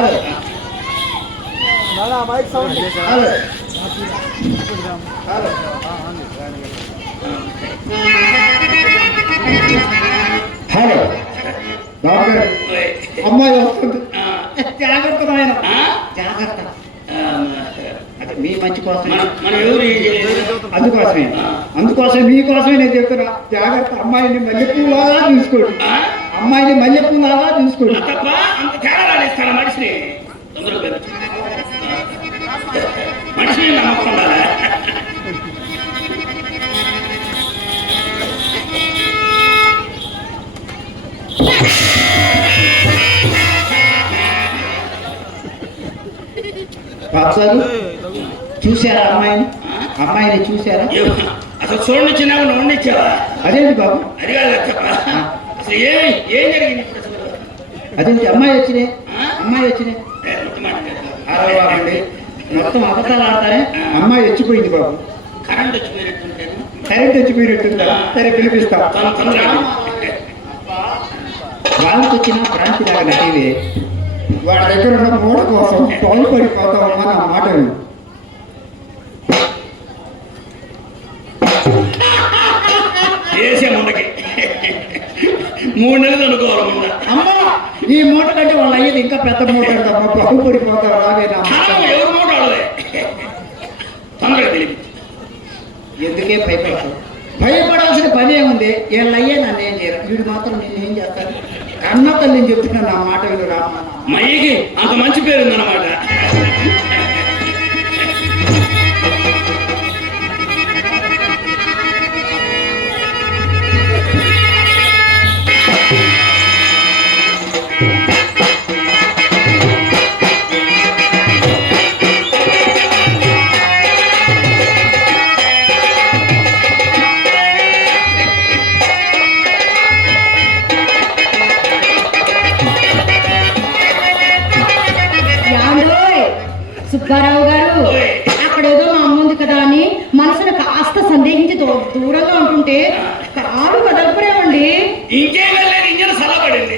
Hello doctor, అమ్మాయి వస్తుంది. జాగ్రత్త నాయన, జాగ్రత్త. అదే మీ మంచి కోసమే, అందుకోసమే మీకోసమే నేను చెప్తున్నా. జాగ్రత్త, అమ్మాయిని మల్లెపూలాగా చూసుకోండి, అమ్మాయిని మల్లెపూలాగా చూసుకోండి. బాబు చూసారా అమ్మాయిని? అమ్మాయిని చూసారా? అసలు చూడండి, చిన్నగా వండిచ్చావా? అదేంటి బాబు, అది కాదు అసలు ఏం జరిగింది? అదేంటి అమ్మాయి వచ్చినాయి, అమ్మాయి వచ్చినాయి. మొత్తం అబద్ధాలు ఆడతానే అమ్మాయి వచ్చిపోయింది బాబు. Current వచ్చిపోయినట్టుంటే, current వచ్చిపోయినట్టుందా? సరే పిలిపిస్తా. వాళ్ళకి వచ్చిన ప్రాంతి లాగా నటివే, వాడి దగ్గర ఉన్న మూడ కోసం తోలిపడిపోతామమ్మా నా మాట. వేసే ముందకి 3 నెలలు అనుకోవాలి. అమ్మా, ఈ మూట కంటే వాళ్ళు అయ్యేది ఇంకా పెద్ద మూట అంటమ్మా. బాగుపడిపోతావు రావే నా మాట. ఎవరు మూట వాళ్ళే, తొందరగా తెలియదు. ఎందుకే భయపడతావు? భయపడాల్సిన పని ఏముంది? వీళ్ళు అయ్యే నన్ను ఏం చేయరు, వీడు మాత్రం నేను ఏం చేస్తాను? కన్న తల్లిని చెప్తున్నా నా మాట వీడు రా. మయ్యకి అంత మంచి పేరు ఉందన్నమాట. సుబ్బారావు గారు, అక్కడేదో మా అమ్మ ఉంది కదా అని మనసును కాస్త సందేహించి దూరంగా ఉంటుంటే కారు కదలపరేమండి. ఇంకేం లేదు, ఇంజన్ సలపడింది.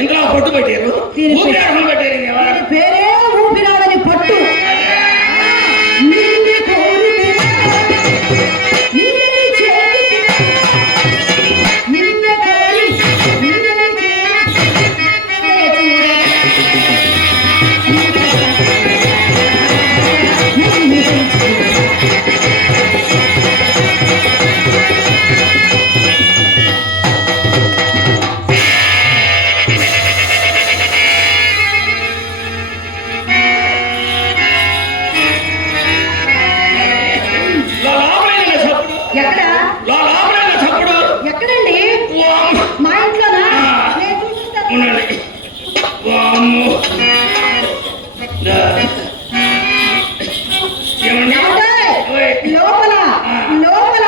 ఇందులో పొట్టు పెట్టారు దీని ఊపిరాడమని పెట్టారు ఇంకెవరు? దీని పేరే ఊపిరాడని పట్టు. నిన్ను కోరితే నిన్ను చేరితే, నిన్ను కోరి నిన్ను లోపలైన చప్పుడు ఎక్కడ లోపలైన చప్పుడు ఎక్కడండి? మా ఇంట్లోనా? నేను చూపిస్తాను. ఉండండి. వామ్మో. ఏమండి? ఏమంటాయ్? ఓయ్. లోపల లోపల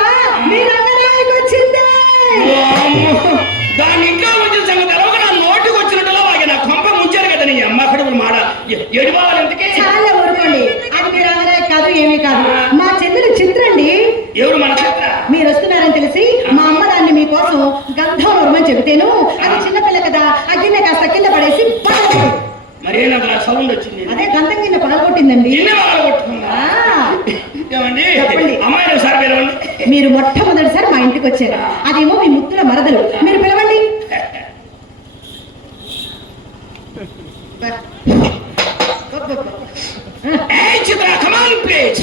మీ రంగనాయకు వచ్చింది. వామ్మో. దాన్ని ఇంకా కొంచెం సంగతి తెలవక నా నోటికి వచ్చినట్టుగా వాకి నా కొంప ముంచారు కదా నీ అమ్మ కడుపులు మాడ ఎడిపోవాలి ఎందుకే చాలా ఊరుకోండి. అది మీ రంగనాయకు కాదు, ఏమీ కాదు. మా చెల్లెలు చిత్రండి. ఎవరు మన చిత్ర మీరు వస్తున్నారని తెలిసి మా అమ్మ దాన్ని మీకోసం గంధం వర్మని చెబితేను, అది చిన్నపిల్ల కదా, ఆ గిన్నె కాస్త కింద పడేసి పగలగొట్టింది. మరి నాకు ఆ సౌండ్ వచ్చింది అదే గంధం గిన్నె పగలగొట్టిందండి. గిన్నె బాగా కొట్టుకున్నా ఆ, ఏమండి చెప్పండి. అమ్మాయిని సార్ పిలవండి. మీరు మొట్టమొదటిసారి మా ఇంటికి వచ్చారు. అదేమో మీ ముత్తుల మరదలు. మీరు పిలవండి. ఏయ్ చిత్ర కమాన్ ప్లీజ్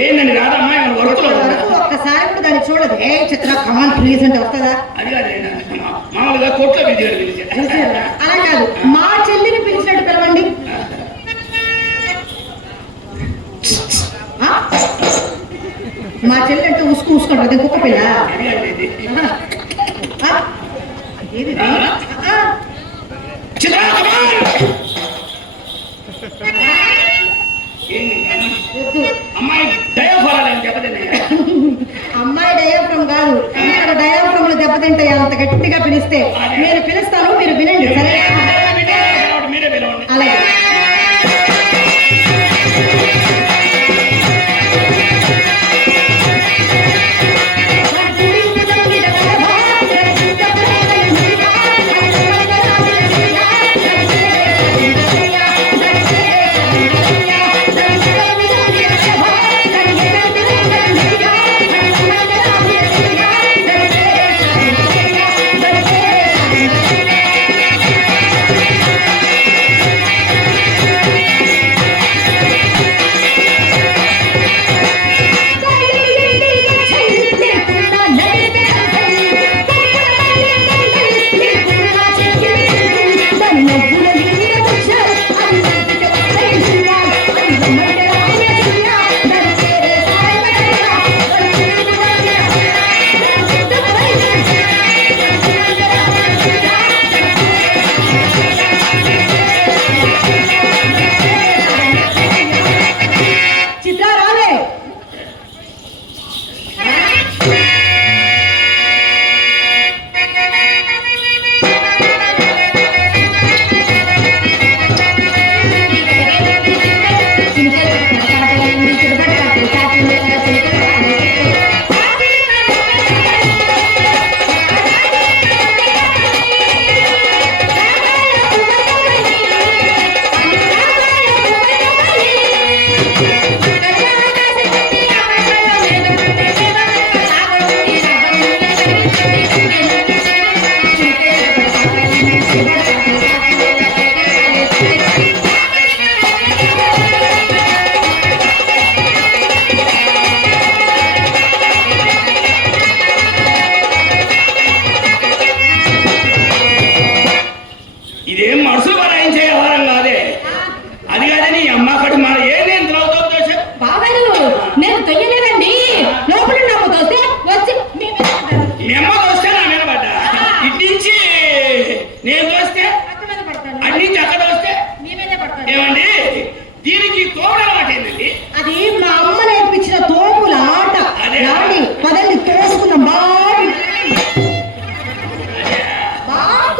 ఏందండి రాదా అమ్మాయి మన వరకులో ఉందా? ఒక్కసారి కూడా దాన్ని చూడదు. ఏ చిత్ర కమాన్ ప్లీజ్ అంటే వస్తుందా? అది కాదు మామూలుగా కోట్లో పిలిచారు చూసారా? అలా కాదు, మా చెల్లిని పిలిచినట్టు పిలవండి. ఆ? మా చెల్లి అంటే ఉసుకు ఉసుకుంటుంది కుక్క పిల్ల. ఆ? ఏది ఇది? ఆ? చిత్ర కమాన్ వద్దు. అమ్మాయి డయాఫారాలని చెప్పదండి అమ్మాయి డయాఫ్రమ్ కాదు, ఇక్కడ డయాఫ్రమ్ లో దెబ్బతింటాయి అంత గట్టిగా పిలిస్తే. నేను పిలుస్తాను, మీరు వినండి సరే? మీరే పిలవండి. అలాగే.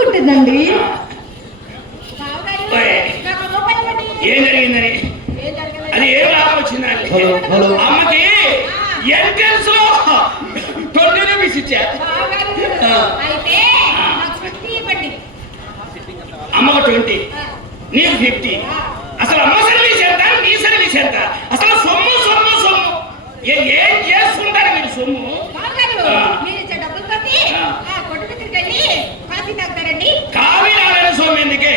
జరిగిందండి? ఏం జరిగిందని అది ఏం లాభం వచ్చిందండి? అమ్మకి ఎంట్రన్స్ లో 20 రూపీస్ ఇచ్చా. అయితే 20, నీకు 50. అసలు అమ్మ సర్వీస్ ఎంత, నీ సర్వీస్ ఎంత? అసలు సొమ్ము సొమ్ము సొమ్ము ఏం చేసుకుంటారు మీరు సొమ్ము? కావి రాలేని సొమ్ము ఎందుకే?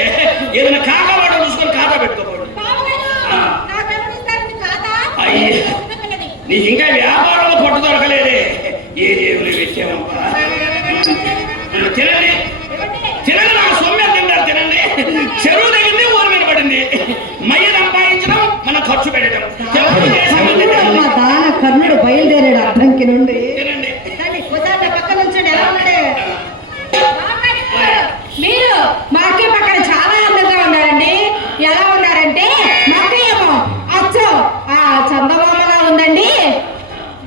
ఏదైనా కాకవాడ చూసుకొని ఖాతా పెట్టుకోకూడదు. నీకు ఇంకా వ్యాపారంలో పట్టు దొరకలేదే. ఏ దేవుని విషయమమ్మా. తినండి తినండి, నా సొమ్మె తింటారు, తినండి. చెరువు తగ్గింది, ఊరి మీద పడింది. మయ్య సంపాదించడం, మనం ఖర్చు పెట్టడం. దాన కర్ణుడు బయలుదేరాడు అద్దంకి నుండి. తినండి. పక్క నుంచి ఎలా ఉన్నాడే? మీరు మాకే పక్కన చాలా అందంగా ఉన్నారండి. ఎలా ఉన్నారంటే మాకేమో అచ్చో ఆ చందమామలా ఉందండి.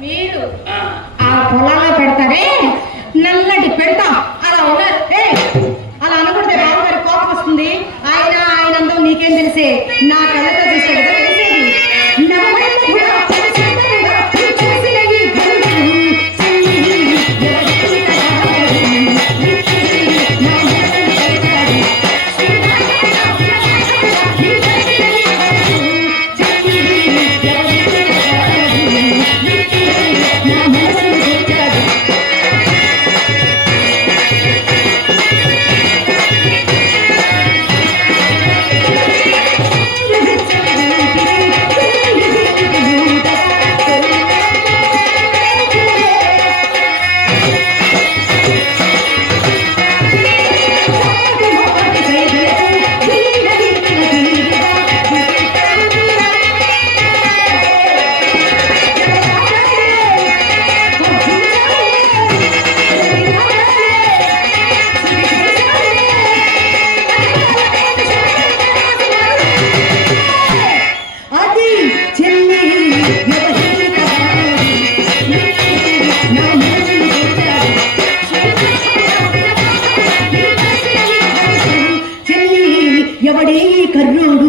మీరు ఆ పొలాల్లో పెడతారే నల్లటి పెడతా అలా ఉన్నారు. అలా అనకూడదే, బాబుగారి కోపం వస్తుంది. ఆయన అందం నీకేం తెలిసే? నా కళ్ళతో చూస్తే కదా తెలిసేది. ఎవడే కర్రోడు?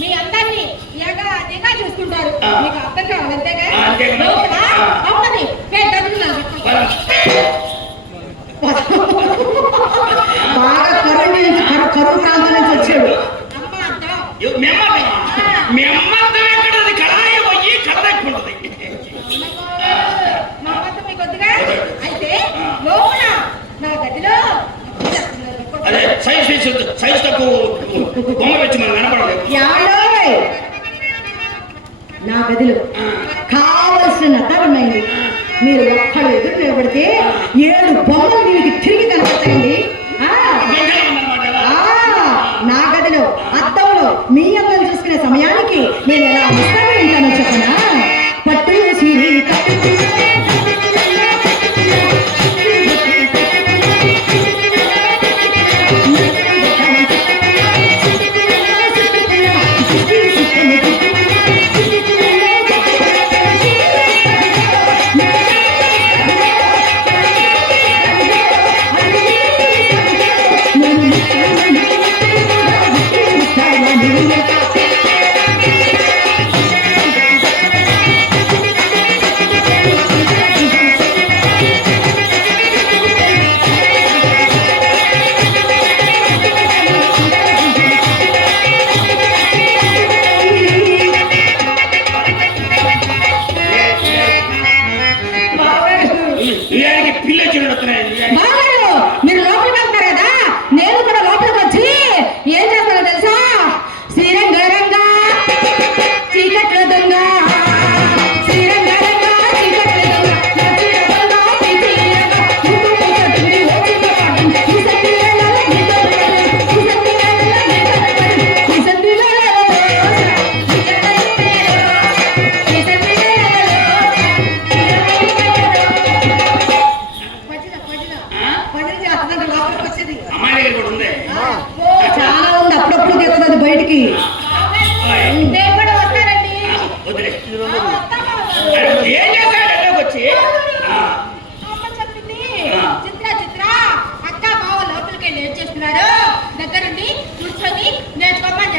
మీ అందరినీ ఎగదిగా చూసుకుంటారు. మీకు అర్థం కావాలి అంతేగా? బాగా కరువు ప్రాంతం నుంచి వచ్చాడు. అయితే లోపల నా గదిలో అదే సైజ్ తక్కువ బొమ్మ పెట్టి మనం కనపడలేదు. నా గదిలో కావలసిన నగలు ఉన్నాయి. మీరు ఒక్కడు ఎదురు నిలబడితే 7 బొమ్మలు దీనికి తిరిగి కనపడతాయండి. నా గదిలో అద్దంలో మీ అందరం చూసుకునే సమయానికి నేను ఎలా